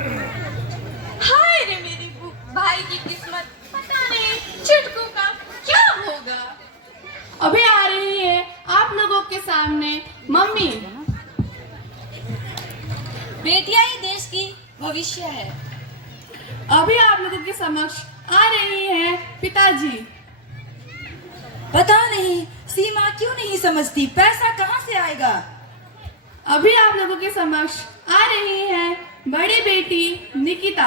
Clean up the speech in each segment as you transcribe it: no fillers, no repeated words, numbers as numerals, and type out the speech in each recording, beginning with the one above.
हाय रे मेरी भाई की किस्मत, पता नहीं चुटकू का क्या होगा। अभी आ रही है आप लोगों के सामने मम्मी। बेटियां ही देश की भविष्य है। अभी आप लोगों के समक्ष आ रही हैं पिताजी। पता नहीं सीमा क्यों नहीं समझती, पैसा कहाँ से आएगा। अभी आप लोगों के समक्ष आ रही हैं बड़ी बेटी निकिता।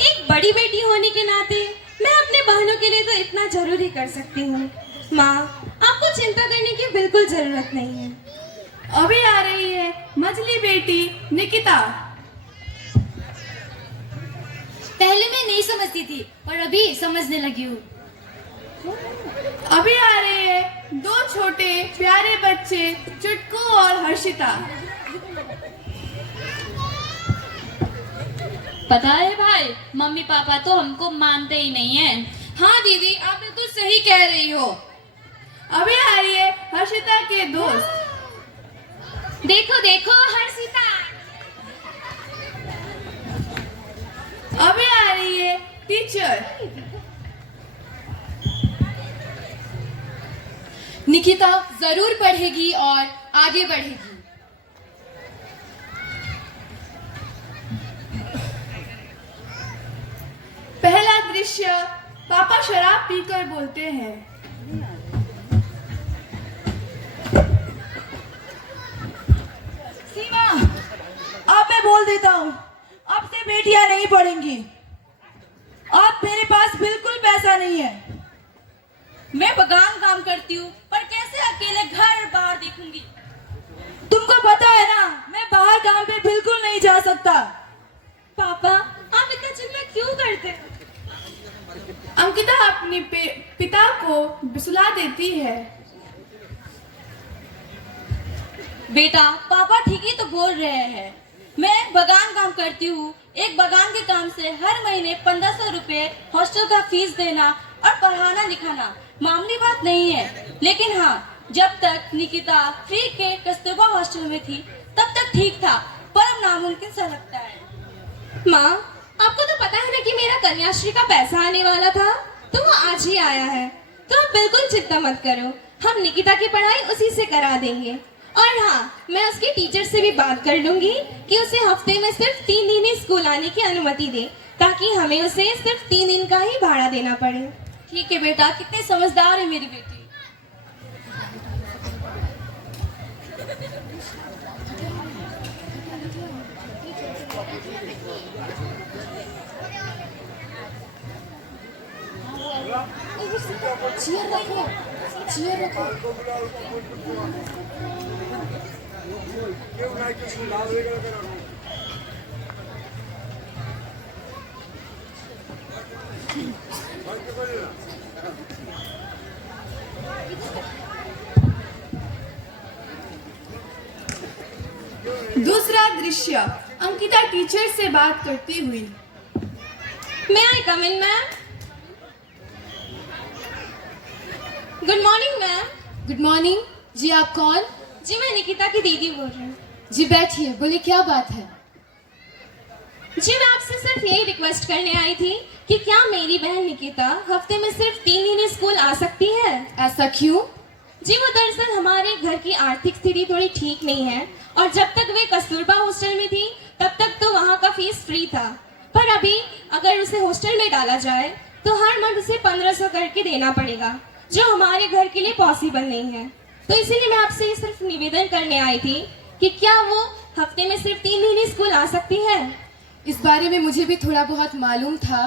एक बड़ी बेटी होने के नाते मैं अपने बहनों के लिए तो इतना जरूर ही कर सकती हूँ। माँ, आपको चिंता करने की बिल्कुल जरूरत नहीं है। अभी आ रही है मझली बेटी निकिता। पहले मैं नहीं समझती थी और अभी समझने लगी हूँ। अभी आ रहे हैं दो छोटे प्यारे बच्चे चुटकू और हर्षिता। पता है भाई, मम्मी पापा तो हमको मानते ही नहीं है। हाँ दीदी, आप बिल्कुल सही कह रही हो। अभी आ रही है हर्षिता के दोस्त। देखो देखो हर्षिता। अभी आ रही है टीचर। निकिता जरूर पढ़ेगी और आगे बढ़ेगी। पहला दृश्य, पापा शराब पीकर बोलते हैं। सीमा, अब मैं बोल देता हूँ, अब से बेटियां नहीं पढ़ेंगी। अब मेरे पास बिल्कुल पैसा नहीं है। मैं बगान काम करती हूँ, पर कैसे अकेले घर बाहर देखूंगी। तुमको पता है ना, मैं बाहर काम पे बिल्कुल नहीं जा सकता। पापा, आप इतना चिंता क्यों करते हैं? अंकिता अपने पिता को सुला देती है। बेटा, पापा ठीक ही तो बोल रहे हैं। मैं बगान काम करती हूँ। एक बगान के काम से हर महीने 1500 रुपए हॉस्टल का फीस देना और पढ़ाना लिखाना मामूली बात नहीं है। लेकिन हाँ, जब तक निकिता फ्री के कस्तूरबा हॉस्टल में थी तब तक ठीक था, पर अब नामुमकिन सा लगता है। माँ, आपको तो पता है ना कि मेरा कन्याश्री का पैसा आने वाला था, तो वो आज ही आया है। तो आप बिल्कुल चिंता मत करो, हम निकिता की पढ़ाई उसी से करा देंगे। और हाँ, मैं उसके टीचर से भी बात कर लूंगी कि उसे हफ्ते में सिर्फ 3 दिन ही स्कूल आने की अनुमति दे, ताकि हमें उसे सिर्फ 3 दिन का ही भाड़ा देना पड़े। ठीक है बेटा, कितनी समझदार है मेरी बेटी। चेयर रखो, चेयर रखो। दूसरा दृश्य, अंकिता टीचर से बात करती हुई। मैं I come in ma'am? Good morning ma'am. Good morning. जी आप कौन? जी मैं निकिता की दीदी बोल रही हूँ। जी बैठिए, बोले क्या बात है? जी मैं आपसे सिर्फ यही रिक्वेस्ट करने आई थी कि क्या मेरी बहन निकिता हफ्ते में सिर्फ 3 दिन स्कूल आ सकती है? ऐसा क्यों? जी वो दरअसल हमारे घर की आर्थिक स्थिति थोड़ी ठीक नहीं है, और जब तक वे कस्तूरबा हॉस्टल में थी तब तक तो वहाँ का फीस फ्री था, पर अभी अगर उसे हॉस्टल में डाला जाए तो हर मंथ उसे 1500 करके देना पड़ेगा, जो हमारे घर के लिए पॉसिबल नहीं है। तो इसीलिए मैं आपसे सिर्फ निवेदन करने आई थी कि क्या वो हफ्ते में सिर्फ 3 दिन ही स्कूल आ सकती है? इस बारे में मुझे भी थोड़ा बहुत मालूम था,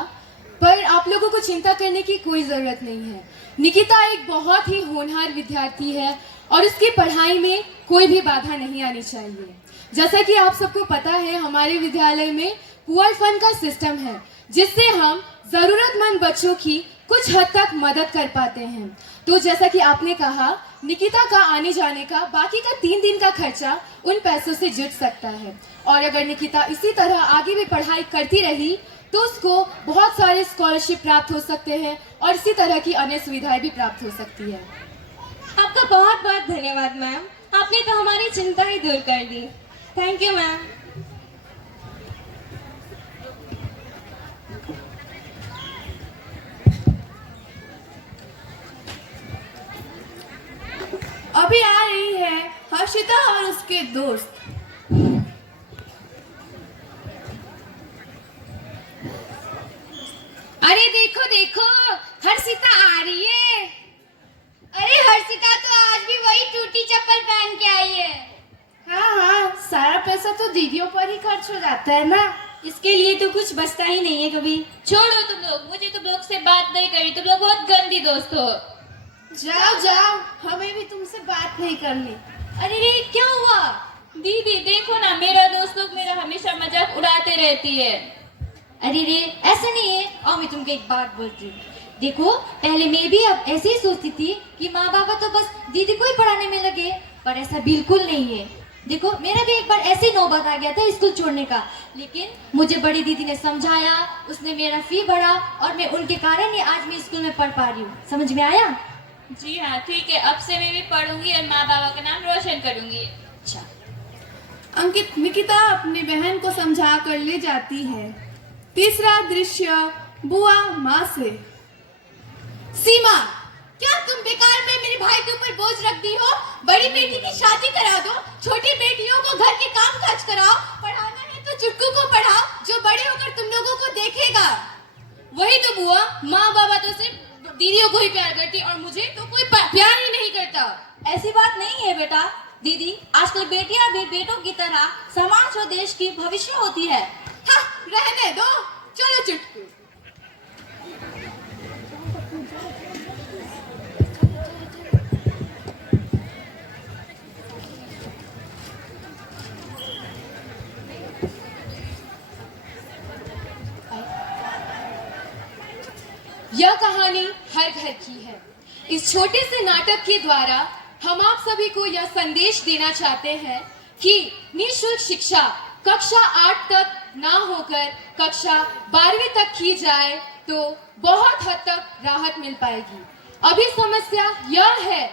पर आप लोगों को चिंता करने की कोई ज़रूरत नहीं है। निकिता एक बहुत ही होनहार विद्यार्थी है और उसकी पढ़ाई में कोई भी बाधा नहीं आनी चाहिए। जैसा कि आप सबको पता है, हमारे विद्यालय में पुअर फंड का सिस्टम है, जिससे हम ज़रूरतमंद बच्चों की कुछ हद तक मदद कर पाते हैं। तो जैसा कि आपने कहा, निकिता का आने जाने का बाकी का 3 दिन का खर्चा उन पैसों से जुट सकता है, और अगर निकिता इसी तरह आगे भी पढ़ाई करती रही तो उसको बहुत सारे स्कॉलरशिप प्राप्त हो सकते हैं और इसी तरह की अन्य सुविधाएं भी प्राप्त हो सकती है। आपका बहुत बहुत धन्यवाद मैम, आपने तो हमारी चिंता ही दूर कर दी। Thank you ma'am. अभी आ रही है हर्षिता और उसके दोस्त। अरे देखो देखो, हर्षिता आ रही है। अरे हर्षिता तो आज भी वही टूटी चप्पल पहन के आई है। हाँ हाँ, सारा पैसा तो दीदियों पर ही खर्च हो जाता है ना। इसके लिए तो कुछ बचता ही नहीं है कभी। छोड़ो तुम लोग, मुझे तुम लोग से बात नहीं करी, तुम लोग बहुत गंदी दोस्त हो। जाओ जाओ, हमें भी तुमसे बात नहीं करनी। अरे रे क्या हुआ? दीदी देखो ना, मेरा दोस्त लोग मेरा हमेशा मजाक उड़ाते रहती है। अरे रे ऐसा नहीं है। और मैं तुमको एक बात बोलती हूँ, देखो पहले मैं भी अब ऐसे ही सोचती थी कि माँ बाबा तो बस दीदी को ही पढ़ाने में लगे, पर ऐसा बिल्कुल नहीं है। देखो मेरा भी एक बार ऐसी नौबत आ गया था स्कूल छोड़ने का, लेकिन मुझे बड़ी दीदी ने समझाया, उसने मेरा फी भरा और मैं उनके कारण ही आज मैं स्कूल में पढ़ पा रही हूँ। समझ में आया? जी हाँ ठीक है, अब से मैं भी पढ़ूंगी और माँ बाबा का नाम रोशन करूंगी। अच्छा। अंकित निकिता अपनी बहन को समझा कर ले जाती है। तीसरा दृश्य बुआ माँ से। सीमा, क्या तुम बेकार में मेरे भाई के ऊपर बोझ रख दी हो? बड़ी बेटी की शादी करा दो, छोटी बेटियों को घर के काम काज कराओ, पढ़ाना है तो चुटकू को पढ़ाओ जो बड़े होकर तुम लोगों को देखेगा। वही तो बुआ, माँ बाबा तो सिर्फ दीदियों को ही प्यार करती और मुझे तो कोई प्यार ही नहीं करता। ऐसी बात नहीं है बेटा। दीदी आजकल बेटियां भी बेटों की तरह समाज और देश की भविष्य होती है। हाँ, रहने दो, चलो चुटकू। यह कहानी हर घर की है। इस छोटे से नाटक के द्वारा हम आप सभी को यह संदेश देना चाहते हैं कि निःशुल्क शिक्षा कक्षा 8 तक ना होकर कक्षा 12वीं तक की जाए तो बहुत हद तक राहत मिल पाएगी। अभी समस्या यह है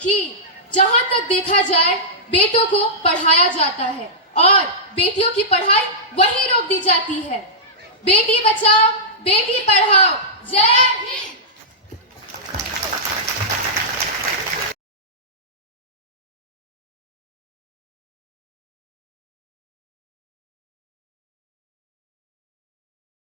कि जहां तक देखा जाए बेटों को पढ़ाया जाता है और बेटियों की पढ़ाई वहीं रोक दी जाती है। बेटी बचाओ, बेटी पढ़ाओ। जय